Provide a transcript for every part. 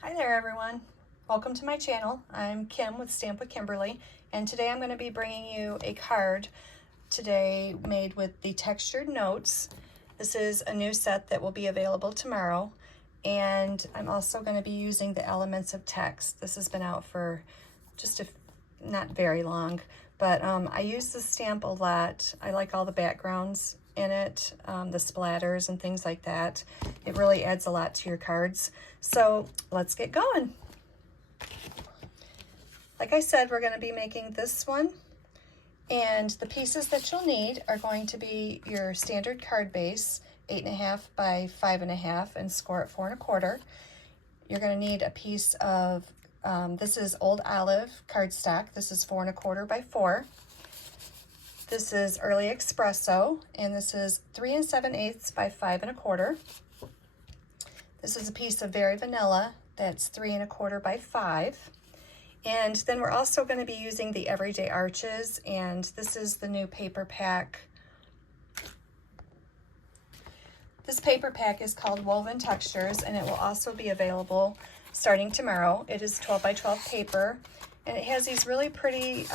Hi there everyone. Welcome to my channel. I'm Kim with Stamp with Kimberly, and today I'm going to be bringing you a card today made with the textured notes. This is a new set that will be available tomorrow, and I'm also going to be using the elements of text. This has been out for just not very long, but I use this stamp a lot. I like all the backgrounds in it, the splatters and things like that. It really adds a lot to your cards. So let's get going. Like I said, we're going to be making this one, and the pieces that you'll need are going to be your standard card base, 8.5 by 5.5, and score at 4 1/4. You're going to need a piece of this is Old Olive cardstock. This is 4 1/4 by 4. This is Early Espresso, and this is 3 7/8 by 5 1/4. This is a piece of Very Vanilla that's 3 1/4 by 5. And then we're also going to be using the Everyday Arches, and this is the new paper pack. This paper pack is called Woven Textures, and it will also be available starting tomorrow. It is 12 by 12 paper, and it has these really pretty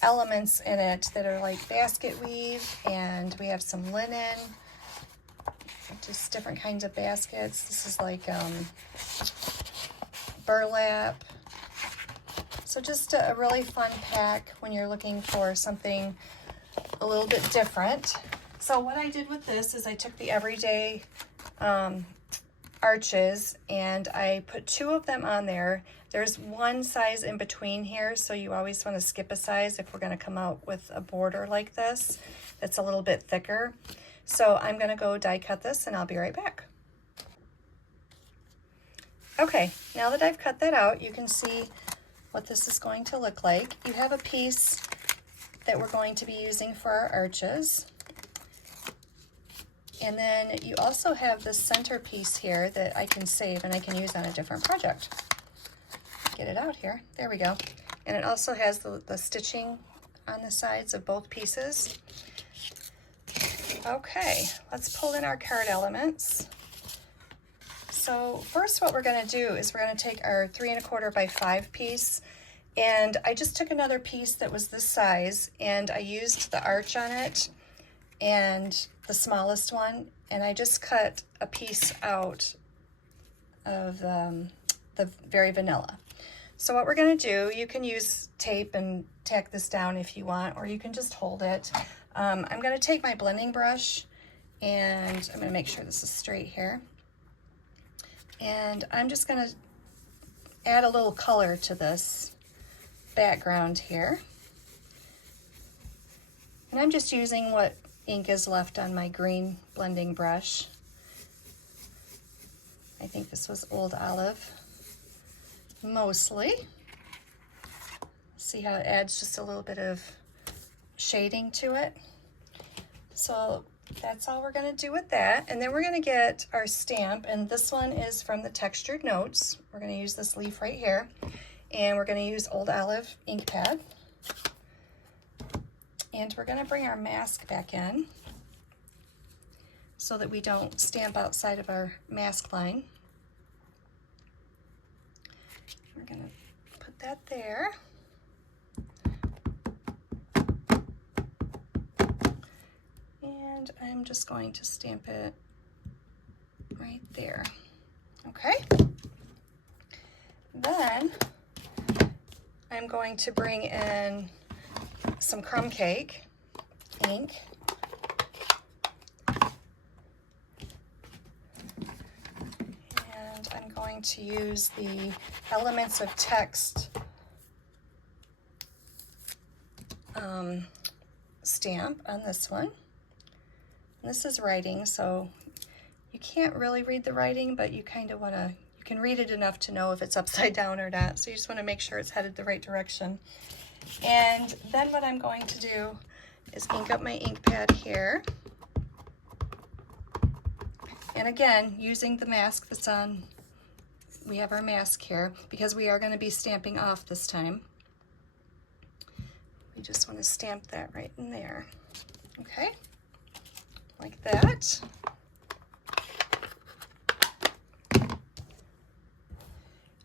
elements in it that are like basket weave, and we have some linen, just different kinds of baskets. This is like burlap. So just a really fun pack when you're looking for something a little bit different. So what I did with this is I took the Everyday Arches and I put 2 of them on there. There's one size in between here, so you always want to skip a size if we're going to come out with a border like this that's a little bit thicker. So I'm going to go die cut this, and I'll be right back. Okay, now that I've cut that out, you can see what this is going to look like. You have a piece that we're going to be using for our arches. And then you also have this center piece here that I can save and I can use on a different project. Get it out here. There we go. And it also has the stitching on the sides of both pieces. Okay, let's pull in our card elements. So first what we're going to do is we're going to take our 3 1/4 by 5 piece, and I just took another piece that was this size, and I used the arch on it and the smallest one, and I just cut a piece out of the Very Vanilla. So what we're going to do, you can use tape and tack this down if you want, or you can just hold it. I'm going to take my blending brush, and I'm going to make sure this is straight here. And I'm just going to add a little color to this background here. And I'm just using what ink is left on my green blending brush. I think this was Old Olive, mostly. See how it adds just a little bit of shading to it. So that's all we're going to do with that. And then we're going to get our stamp, and this one is from the Textured Notes. We're going to use this leaf right here, and we're going to use Old Olive ink pad. And we're going to bring our mask back in so that we don't stamp outside of our mask line. We're going to put that there. And I'm just going to stamp it right there. Okay. Then I'm going to bring in some crumb cake ink. And I'm going to use the Elements of Text stamp on this one. And this is writing, so you can't really read the writing, but you kind of want to, you can read it enough to know if it's upside down or not. So you just want to make sure it's headed the right direction. And then what I'm going to do is ink up my ink pad here. And again, using the mask that's on, we have our mask here, because we are going to be stamping off this time. We just want to stamp that right in there. Okay, like that.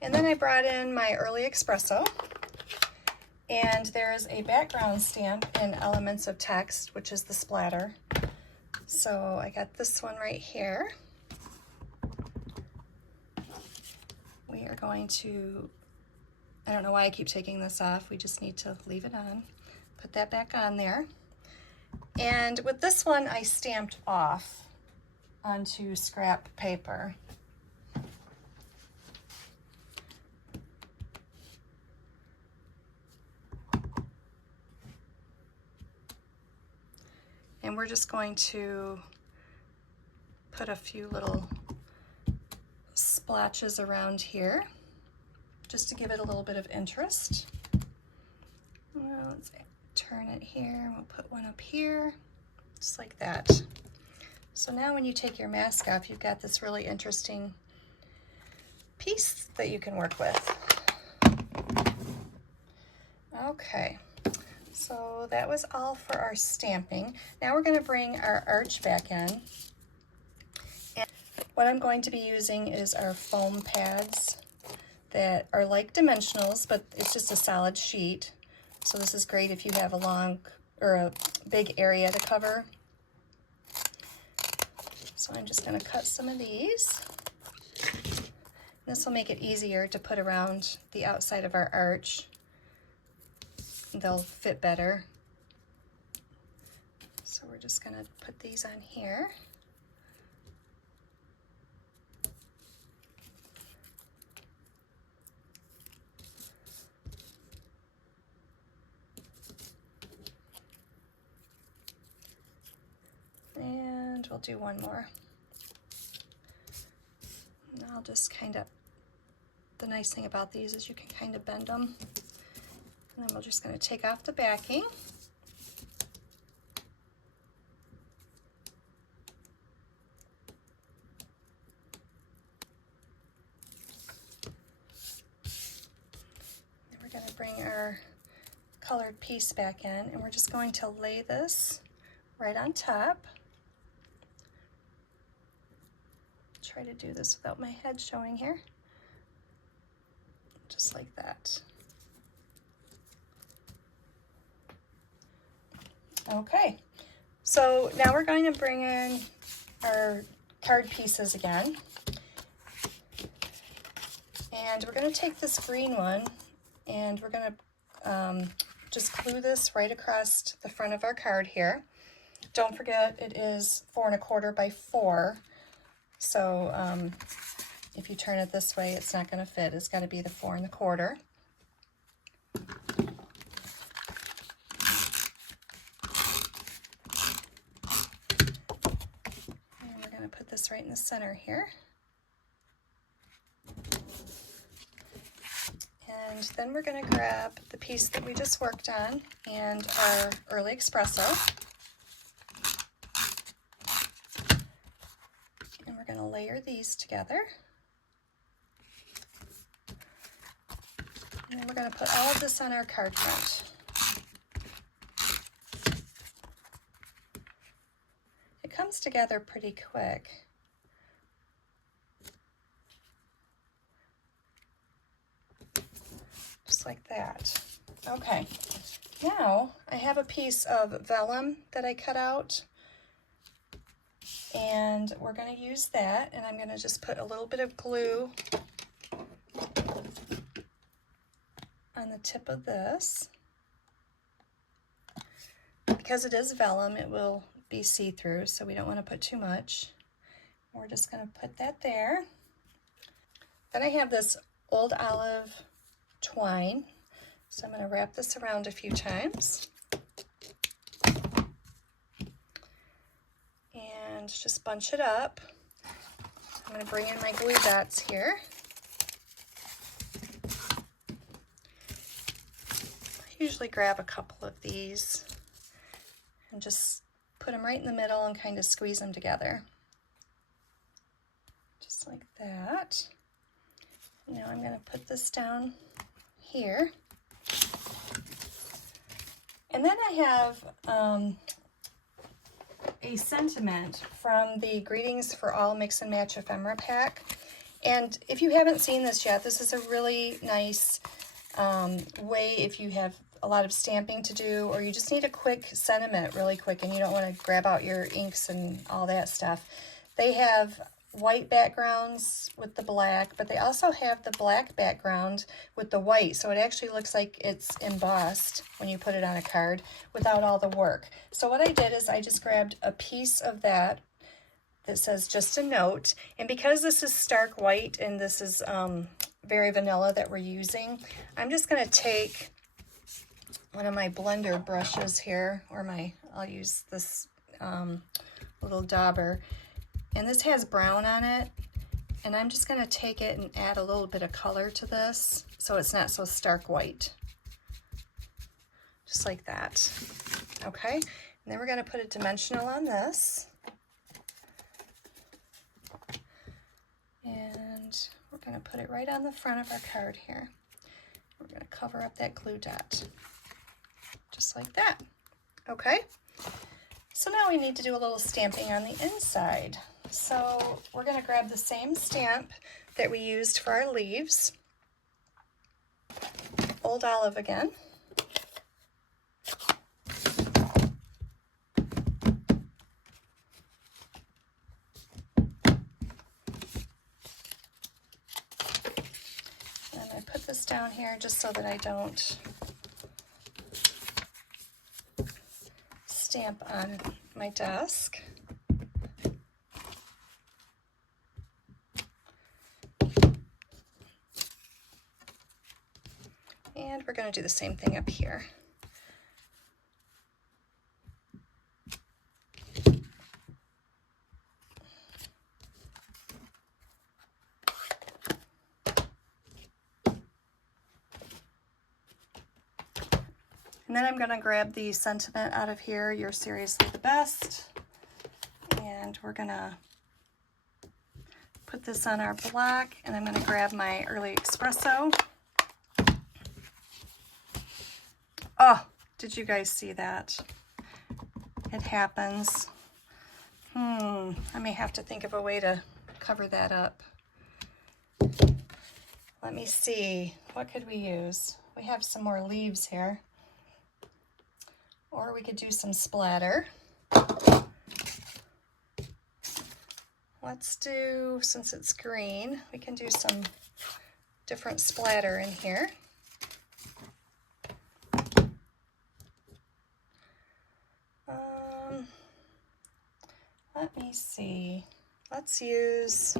And then I brought in my Early Espresso, and there is a background stamp in Elements of Text, which is the splatter. So I got this one right here. We are going to, I don't know why I keep taking this off, we just need to leave it on. Put that back on there. And with this one, I stamped off onto scrap paper. And we're just going to put a few little splotches around here just to give it a little bit of interest. Well, let's turn it here, we'll put one up here, just like that. So now when you take your mask off, you've got this really interesting piece that you can work with. Okay. So that was all for our stamping. Now we're going to bring our arch back in. And what I'm going to be using is our foam pads that are like dimensionals, but it's just a solid sheet. So this is great if you have a long or a big area to cover. So I'm just going to cut some of these. This will make it easier to put around the outside of our arch. They'll fit better. So we're just going to put these on here. And we'll do one more. And I'll just kind of, the nice thing about these is you can kind of bend them. And then we're just going to take off the backing. And we're going to bring our colored piece back in, and we're just going to lay this right on top. Try to do this without my head showing here. Just like that. Okay, so now we're going to bring in our card pieces again. And we're going to take this green one and we're going to just glue this right across the front of our card here. Don't forget it is 4 1/4 by 4. So if you turn it this way, it's not going to fit. It's got to be the 4 1/4. Put this right in the center here. And then we're going to grab the piece that we just worked on and our Early Espresso. And we're going to layer these together. And then we're going to put all of this on our card front. Comes together pretty quick. Just like that. Okay, now I have a piece of vellum that I cut out, and we're going to use that, and I'm going to just put a little bit of glue on the tip of this. Because it is vellum, it will be see-through, so we don't want to put too much. We're just going to put that there. Then I have this old olive twine, so I'm going to wrap this around a few times and just bunch it up. I'm going to bring in my glue dots here. I usually grab a couple of these and just put them right in the middle and kind of squeeze them together. Just like that. Now I'm going to put this down here. And then I have a sentiment from the Greetings for All Mix and Match ephemera pack. And if you haven't seen this yet, this is a really nice way if you have a lot of stamping to do, or you just need a quick sentiment really quick and you don't want to grab out your inks and all that stuff. They have white backgrounds with the black, but they also have the black background with the white, so it actually looks like it's embossed when you put it on a card without all the work. So what I did is I just grabbed a piece of that says just a note, and because this is stark white and this is very vanilla that we're using, I'm just going to take one of my blender brushes here, or I'll use this little dauber, and this has brown on it, and I'm just going to take it and add a little bit of color to this so it's not so stark white. Just like that. Okay, and then we're going to put a dimensional on this. And we're going to put it right on the front of our card here. We're going to cover up that glue dot. Just like that. Okay, so now we need to do a little stamping on the inside. So we're going to grab the same stamp that we used for our leaves, Old Olive again. And I put this down here just so that I don't stamp on my desk. And we're going to do the same thing up here. And then I'm going to grab the sentiment out of here, "You're seriously the best." And we're going to put this on our block, and I'm going to grab my early espresso. Oh, did you guys see that? It happens. I may have to think of a way to cover that up. Let me see. What could we use? We have some more leaves here. Or we could do some splatter. Let's do, since it's green, we can do some different splatter in here. Let me see. Let's use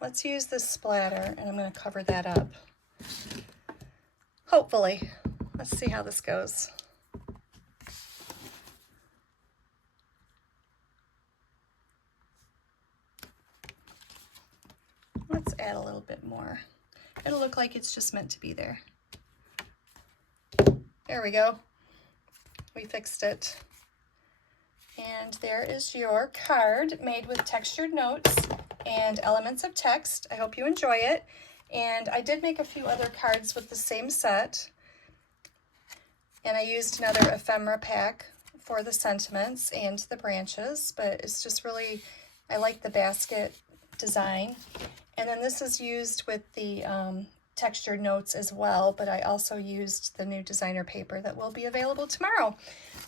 this splatter, and I'm going to cover that up. Hopefully. Let's see how this goes. Let's add a little bit more. It'll look like it's just meant to be there. There we go. We fixed it. And there is your card made with textured notes and elements of text. I hope you enjoy it. And I did make a few other cards with the same set. And I used another ephemera pack for the sentiments and the branches, but it's just really, I like the basket design. And then this is used with the textured notes as well, but I also used the new designer paper that will be available tomorrow.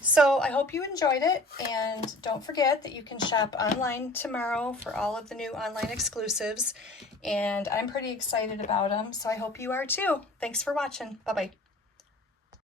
So I hope you enjoyed it, and don't forget that you can shop online tomorrow for all of the new online exclusives, and I'm pretty excited about them, so I hope you are too. Thanks for watching. Bye-bye.